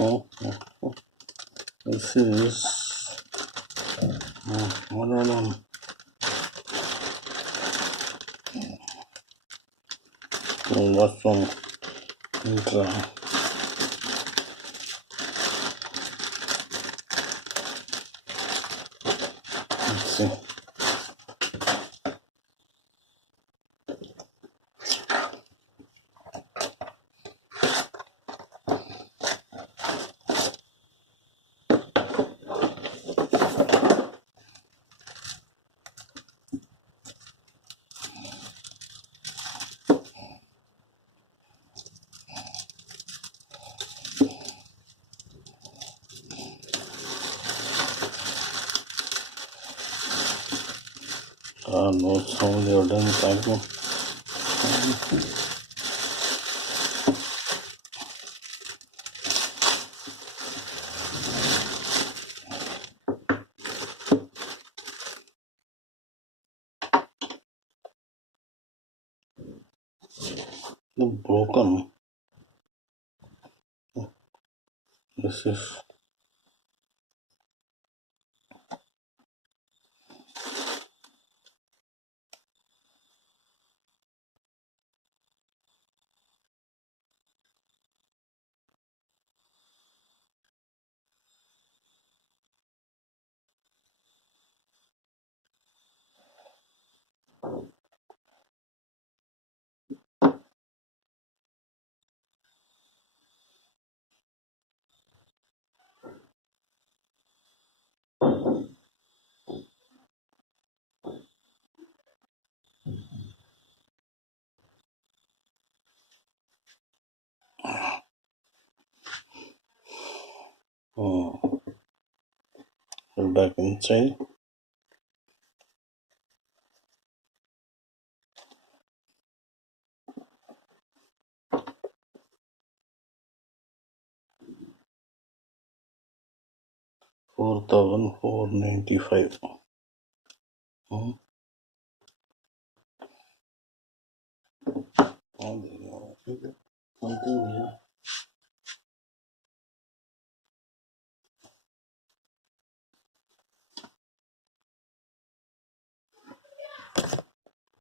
Oh, this is what on what's from Intra. Let's see. Notes how they are done. Typo. The broken. This is back inside. $4,495. Oh, there you go. Something here.